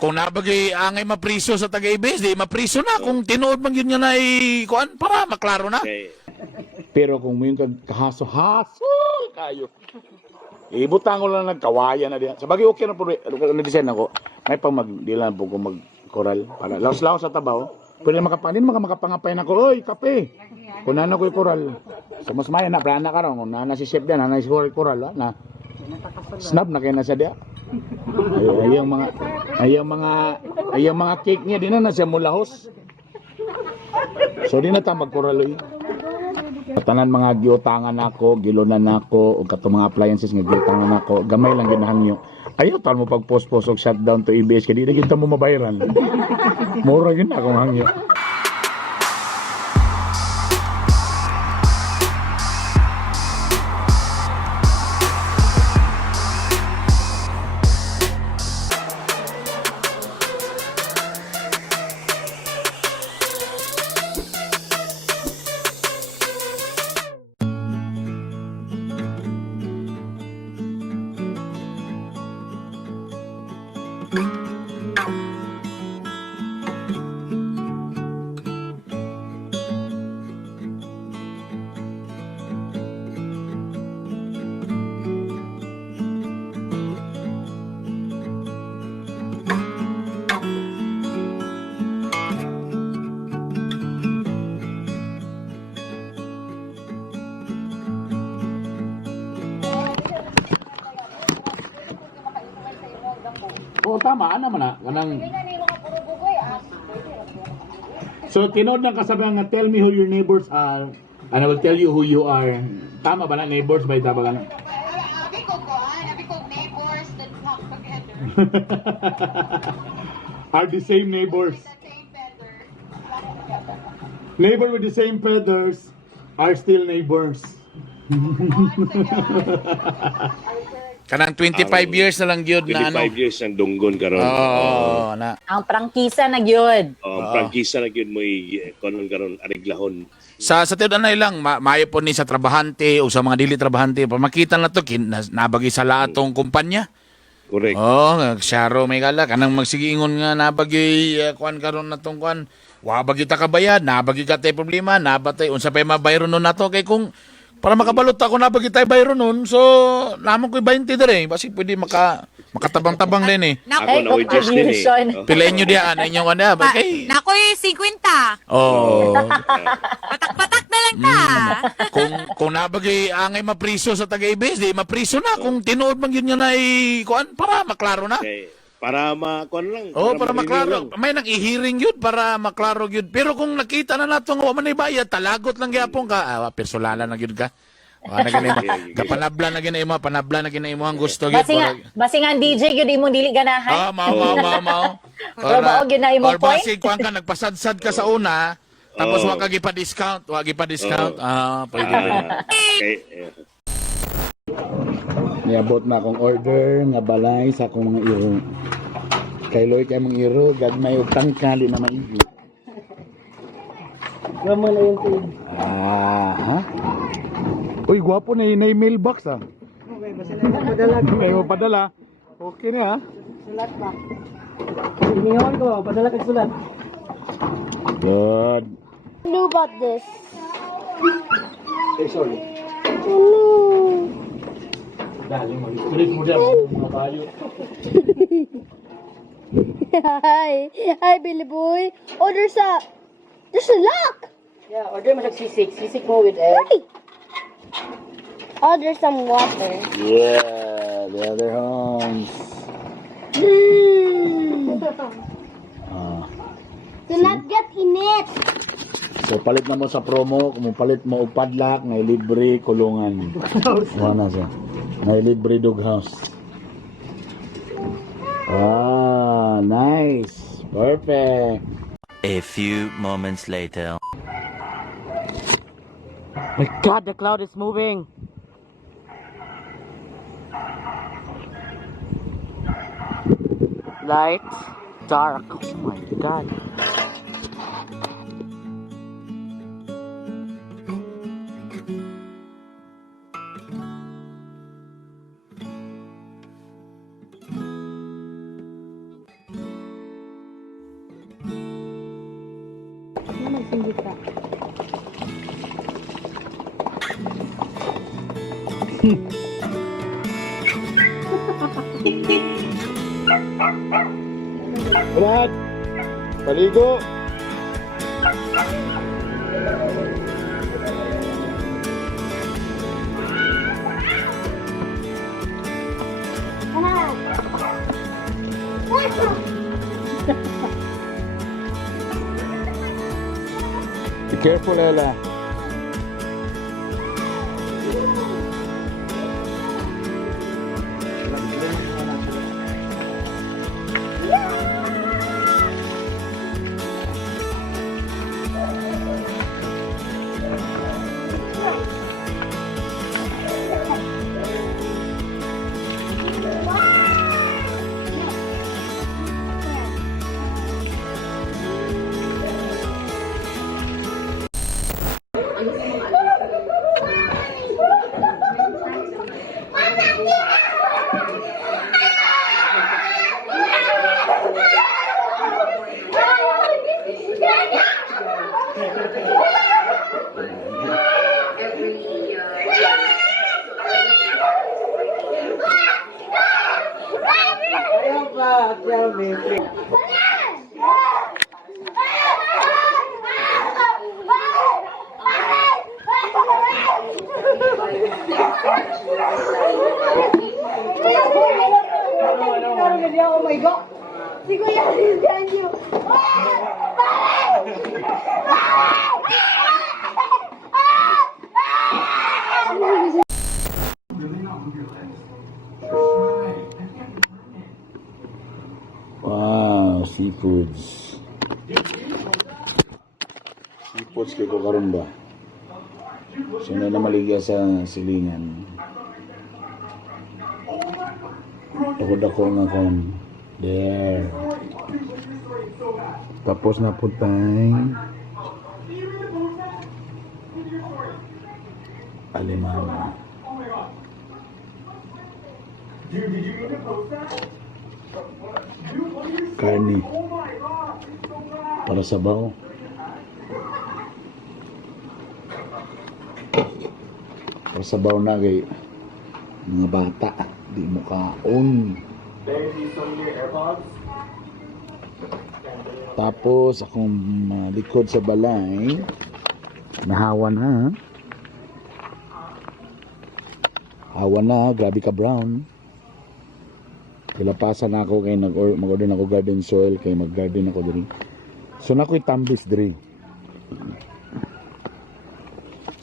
Kung nabagay angay mapriso sa taga-ibes, di mapriso na. Kung tinuod man yun niya na kuan para maklaro na. Kay Pero kung mo yung kahaso-haso kayo. Ibutang ko lang nagkawayan na diyan. Sa bagay okay na po na-design ako. May pang magdilan po ko mag-coral. Para laos-laos sa tabaw. Pwede makapanin, makapangapay na ko. Oy, kape! Kung nana ko yung coral. So mas maya na, plana ka ron. Kung nana si chef diyan, nana si coral. Na, snap na kayo na siya diyan. Ayang mga cake niya, di na siya mulahos. So di na ta mag-coral. Tanan mga giutangan nako, gilunan nako, ug katong mga appliances nga giutangan nako, gamay lang ginahangyo. Ayaw tan mo pag-post-post og shutdown to EBS kay di na kita mo mabayaran. Mura gyud akong hangyo. Oo, tama. Ano man na? Kanang... So, tinood ng kasabihan nga, tell me who your neighbors are, and I will tell you who you are. Tama ba na? Neighbors ba? Tama ka na? Abi ko neighbors that talk together. Are the same neighbors. The same vendor. Neighbor with the same feathers are still neighbors. Kanang 25 years na lang gyud na 25 ano. years ang dunggon karon. Oo, na. Ang prangkisa na gyud. Prangkisa na gyud mo konon karon areglahon. Sa tiud anay lang maayo po ni sa trabahante o sa mga dili trabahante pa makita na to nabagi sa laatong kumpanya. Correct. Oh, syaro may gala kanang magsigiingon nga nabagi kuan karon natong kuan. Wa bagi ta kabayad, nabagi ka tay problema, nabatay unsa pay mabayro nun nato kay kung para makabalot ako nabagi tay bayro nun. So, namon ko 20 dire, basi pwede makatabang-tabang din eh. Ako Ay, na just din eh. contribution. Oh. Pilayin nyo diyan, ay nyo ano, kay... Nakoy 50. Oh. Patak-patak na lang ta. kung nabagay angay mapriso sa taga-ibes, di mapriso na. Kung tinuod man yun niya na kuan para maklaro na. Kay para makuan lang. Oh, para marinig maklaro. lang. May nang-ihiring yun para maklaro yun. Pero kung nakita na nato nga man bayad, talagot lang gyapon ka. Persolalan na yun ka. Panabla na gina panabla na gina ang gusto gyud. Basi nga ang DJ gyud imong dili ganahan. Mao. Pero mao gyud na imong point. Basi kuan ka nagpasadsad ka sa una, tapos wa ka gipa-discount, pwede. Okay. Niabot na akong order nga balay sa akong mga iro. Kay Loy kay mong iro, gagmay og tangka di na maigi. Gama na yung tin. Ha? Uy, gwapo na yun mailbox ah. Okay, basta na padala. May padala. Okay na ha. Sulat pa. Iniwan ko, padala kag sulat. Good. Know about this. Sorry. Oh Dali mo. Tulis mo dyan. Mabayo. no. Hi, Billy Boy. Oh, there's a lock. Yeah, order mo siya sisig mo with egg. Right. Oh, there's some water. Yeah, the other homes. Do not get in it. So palit na mo sa promo, kung palit mo og padlock, ngay libre kulungan. Wala siya. Ngay libre doghouse. Nice. Perfect. A few moments later. My God, the cloud is moving. Light, dark. Oh my God. singgita. Brad, paligo. Be careful, Ella. Oh my God! Si Kuya, sisihan niyo! Wow, seafoods. Seafoods kay ko karon ba? Sino na maligya sa silingan? Ako nga kon. There. Tapos na po tayo. Alimango. Karni. Para sa baw. Para sa baw na kay mga bata. Di mo kaon. Tapos akong likod sa balay. Nahawa na. Hawa na, grabe ka brown. Kilapasan ako kay mag-order ako garden soil kay mag-garden ako diri. So nakoy tambis diri.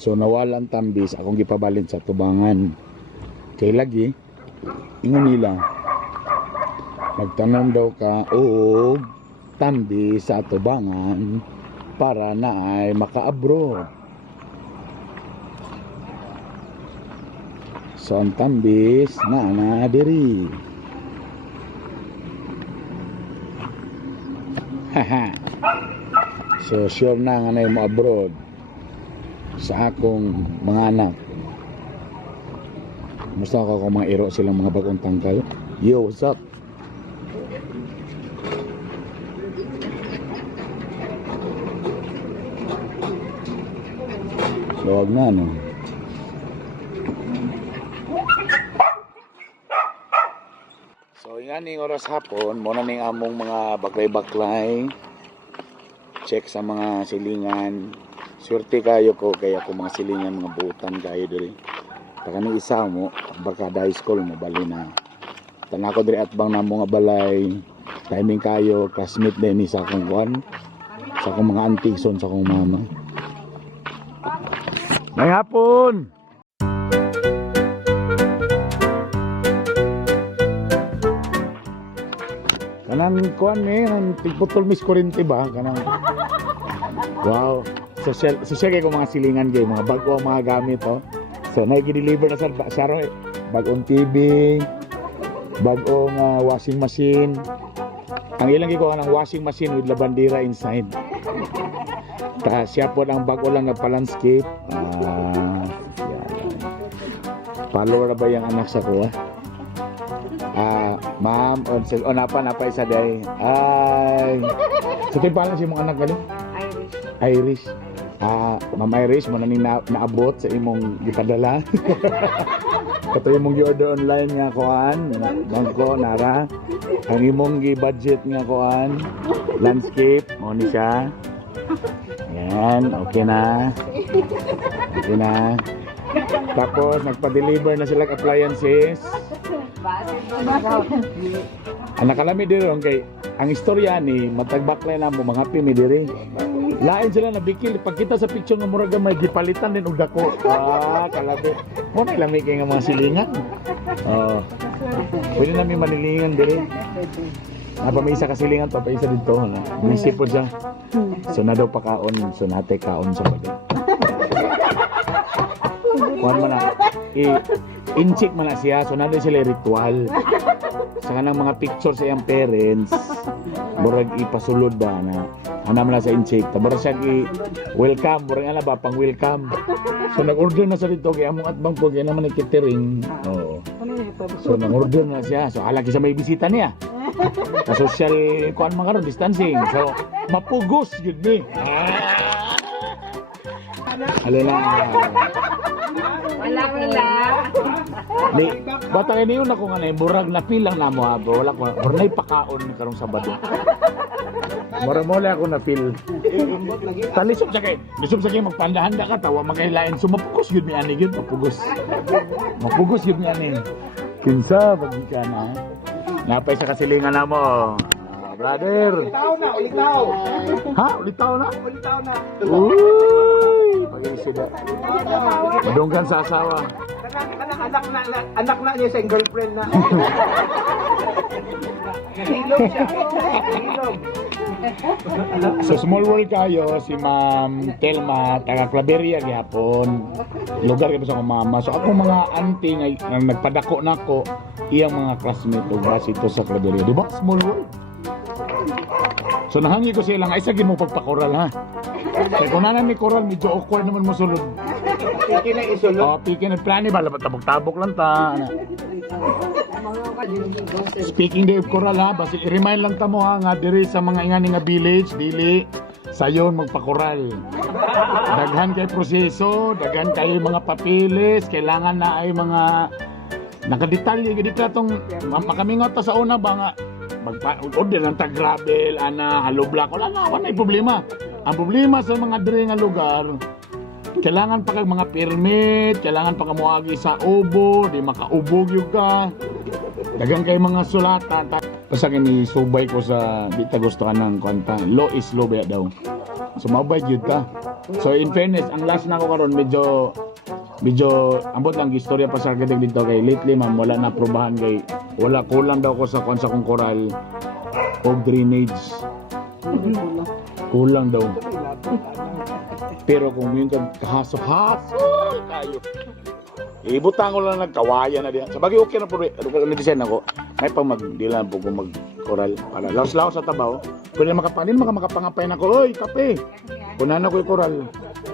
So nawalan tambis akong gipabalin sa tubangan. Kay lagi ingon nila magtanom daw ka og tambis sa tubangan para na ay maka-abroad. So ang tambis na diri. Haha. So sure na nga na mo abroad sa akong mga anak. Musta ako kung mga iro silang mga bagong tangkal. Yo, what's up? So wag na no. So nga ning oras hapon, muna ning among mga baklay-baklay. Check sa mga silingan. Swerte kayo ko kaya ko mga silingan, mga butan kayo diri. Takani isa mo, barkada high school mo bali na. Tanako diri at bang namo nga balay. Timing kayo, classmate din ni sa akong kuan. Sa akong mga auntie son sa akong mama. May hapon. Kanang kuan ang tigputol mis kurente ba kanang. Wow, social kay ko mga silingan kay mga bago ang mga gamit oh. So nai-deliver na sa saro bagong TV, bagong washing machine. Ang ilang ko ng washing machine with labandera inside. Ta siya po ang bago lang nagpa-landscape. Follower ba yung anak sa ko? Ma'am, napa isa day. Ay. So tayo pala si mga anak galing? Irish. Irish. Ma'am Irish, mo na ni naabot sa imong gipadala. Kato imong gi-order online nga kuan, bangko nara. Ang imong gi-budget nga kuan, landscape, mo ni siya. Yan, okay na. Okay na. Tapos nagpa-deliver na sila appliances. Ang nakalami diri kay ang istorya ni matagbaklay na mo mga pimi diri. Lain sila nabikil pagkita sa picture nga murag may gipalitan din og dako. Kalabi. Mo may lami kay nga mga silingan. Oh. Pwede na mi manilingan diri. Napa may isa ka silingan pa isa dito na. May sipod siya. So na daw pakaon, so nate kaon sa bali. Kuan man na. In-check man na siya, so nandun sila ritual. Sa kanang mga picture sa iyang parents, murag ipasulod ba na ano man na sa in-check. Tabara siya i-welcome, murag nga na ba, pang welcome. So nag-order na sa dito, kaya among atbang po, kaya naman i-catering. Oo. So nag-order na siya, so alaki sa may bisita niya. Sa social, kuan mga karon distancing. So mapugos yun ni. Alala. Wala. Di, bata kayo niyo na kung ano, murag na pilang na mo abo. Wala ko, or na ipakaon karong Sabado. Murag mo ako na feel. Talisop sa kayo. Lisop sa kayo, magpandahanda ka, tawa magkailain. So mapugos yun mi ani yun, mapugos. Mapugos yun mi ani. Kinsa, bagi ka na. Napay sa kasilingan na mo. Brother. Ulitaw na, ulitaw. Ha? Ulitaw na? Ulitaw na. Uy! Pag-iisida. Madunggan sa asawa. Anak na niya sa girlfriend na. Ilog siya. Ilog. Sa small world kayo, si Ma'am Telma, taga Claveria gihapon. Lugar kayo sa akong mama. So akong mga auntie nga nagpadako na ko, iyang mga classmate o base ito sa Claveria. Di ba? Small world. So nahangi ko silang, ay sagin mo pagpakoral ha. Kaya kung nanan ni koral, medyo awkward naman mo sulod. Piki na isulod. Piki na plani ba? Tabok-tabok lang ta. Speaking of koral ha, basi i-remind lang ta mo ha, nga diri sa mga ingani nga village, dili, sayon magpakoral. Daghan kay proseso, daghan kay mga papilis, kailangan na ay mga nakadetalye, gadi ka itong makamingot ta sa una ba nga, order ng tag-gravel, hollow block, wala na problema. Ang problema sa mga diri nga lugar, kailangan pa kag mga permit, kailangan pa kamuagi sa ubo, di makaubog yung ka. Dagang kay mga sulatan. Basta kini subay ko sa di ta gusto ka ng kwanta. Law is law ba daw. So mabay yun ka. So in fairness, ang last na ko karon medyo ambot lang istorya pa sa gadag dito kay lately ma'am wala na aprobahan kay wala kulang daw ko sa konsa kong koral o drainage. Kulang daw. Pero kung yung kahaso-haso kayo. Ibutang ko lang nagkawayan na diyan. Sa bagay okay na po. Nag-design ako. May pang magdilan po kung mag-koral. Para laos-laos sa tabaw. Pwede makapangapay na ko. Oy, kape. Kunan na ko yung koral.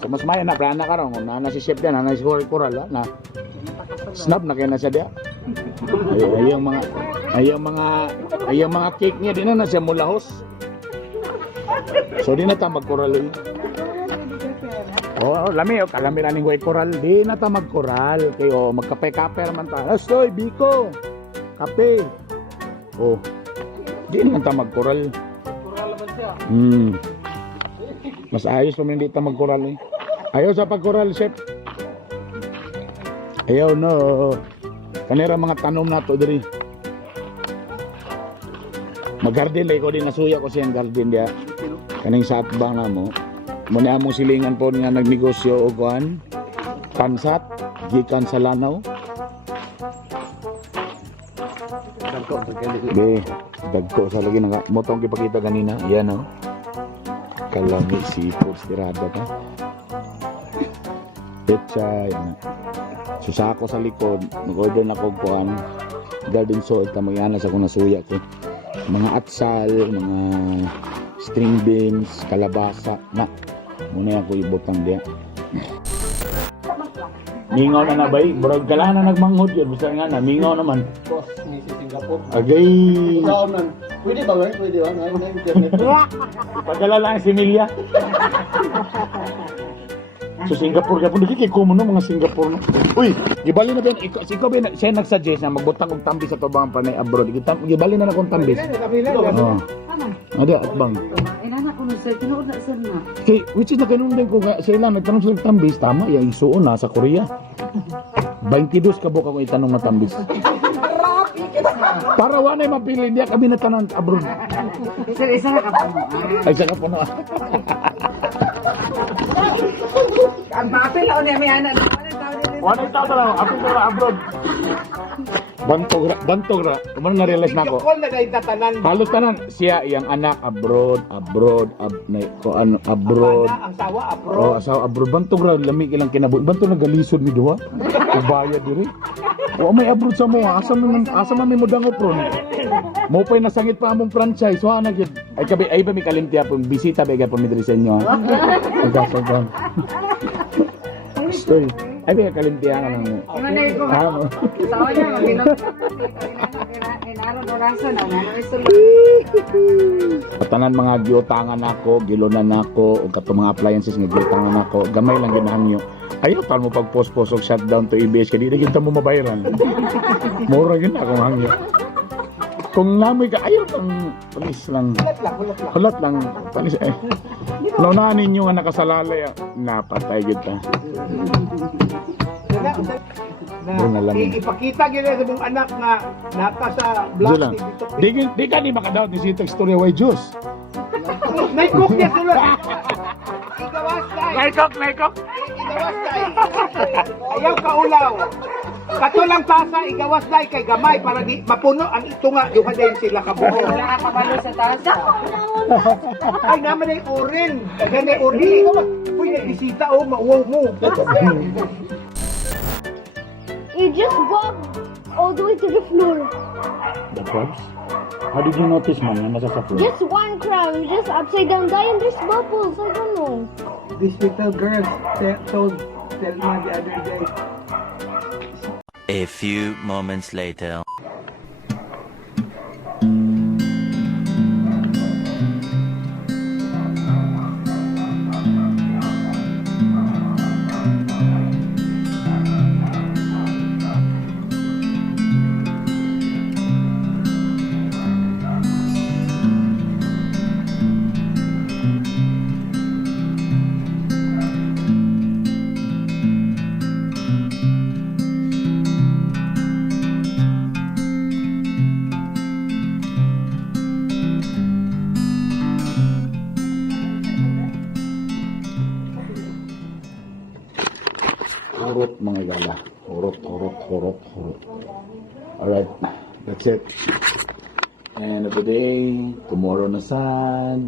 So mas maya na. Plana ka rin. Na si chef yan. Na si koral. Na snap na kayo na siya diyan. Ay mga cake niya. Di na siya mulahos. So di na ta mag-koral. Lami kalami raning white coral. Di na ta mag-coral. Kayo magkape-kape naman ta. Astoy, biko. Kape. Di na ta mag-coral. Coral naman siya. Mas ayos pa hindi ta mag-coral eh. Ayaw sa pag-coral, chef. Ayaw no. Kanira mga tanom na to diri. Mag-garden lang ko din nasuya ko siyang garden dia. Kaning sa atbang na mo. Muna among silingan po nga nagnegosyo o kuhan. Pansat, gikan sa lanaw. Dagko sa lagi nga. Motong kipakita kanina. Yan o. Kalami seafood tirada ka. Petsa, yan. Susako sa likod. Nag-order na ko kuhan. Garden soil. Tamayanas ako nasuya ko. Mga atsal, mga string beans, kalabasa. Na. Muna ako ibutang dia. Mingaw na bay. Murag kala na nagmanghod yun. Basta nga na, mingaw naman. Boss, ni si Singapore. Agay. Pwede ba ngayon? Pwede ba? Ngayon. Padala lang si Emilia. So Singapore ka po, nakikiko mo no mga Singapore no. Uy, gibali na ba yan? Si Kobe, siya nagsuggest na magbutang og tambis sa tubang panay abroad. Gibali na akong tambis. Oo. Ada at bang. Inanak ko na sir, tinuod na sir na. Okay, which is nakanundan ko nga sila nagtanong sila tambis, tama, yung isuon na sa Korea. 22 ka buka kung itanong na tambis. Para wanay mapili niya kami na tanan abroad. Sir, isa na ka po. Ay, siya ka po na. Ang papel ako niya may anak. Wanay tao na lang, ako na abroad. Bantogra. Kumano na-realize na ako. Call na dahil tatanan. Halos tanan siya iyang anak abroad, abroad. Ang sawa, apro. Oh, asawa abroad. Bantog ra lami ilang kinabuhi. Bantog na galisod mi duha. Ubaya diri. O may abroad sa mo, asa man mi mudangop ron. Mo pay nasangit pa among franchise. So ana gyud. Ay kabi ay ba mi kalimtiya po bisita ba gyapon mi diri sa inyo. Pagkasagan. Stoy. Ay ba kalimtiya nga nang. Manay ko. Amo. Tawa niya, maginom. Inano dorasa na, ano iso. Patanan mga giutangan nako, gilonan nako, ug kato mga appliances nga giutangan nako. Gamay lang ginahangyo. Ayaw pa mo pag-post-post og shutdown to EBS kadi na kita mo mabayaran. Mura yun ako hangyo. Kung namoy ka ayaw kang palis lang. Hulat lang. Palis eh. Naunahan ninyo nga nakasalalay. Napatay kita. Doon na lang. Ipakita gina sa mong anak nga naka sa Diyo black lang. Di ka di makadaot ni Sito Storya way Diyos. Naikok niya sulod. Igawas tayo. Naikok. Igawas tayo. Ayaw ka ulaw. Kato lang tasa, igawas tayo kay gamay para di mapuno ang ito nga. Duha din sila kabuo. Wala ka kabalo sa tasa. Ay naman ay orin. Kaya na orin. Uy, nagbisita o, mauwaw mo. You just walk all the way to the floor. The crabs? How did you notice man na nasa sa floor? Just one crab, you just upside down die and there's bubbles. I don't know. This little girl told Selma the other day. A few moments later. Hurot mga gala. Hurot. Alright, that's it. End of the day. Tomorrow na sad.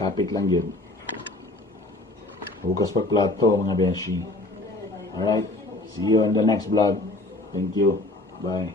Kapit lang yun. Hugas pa plato mga benshi. Alright, see you in the next vlog. Thank you. Bye.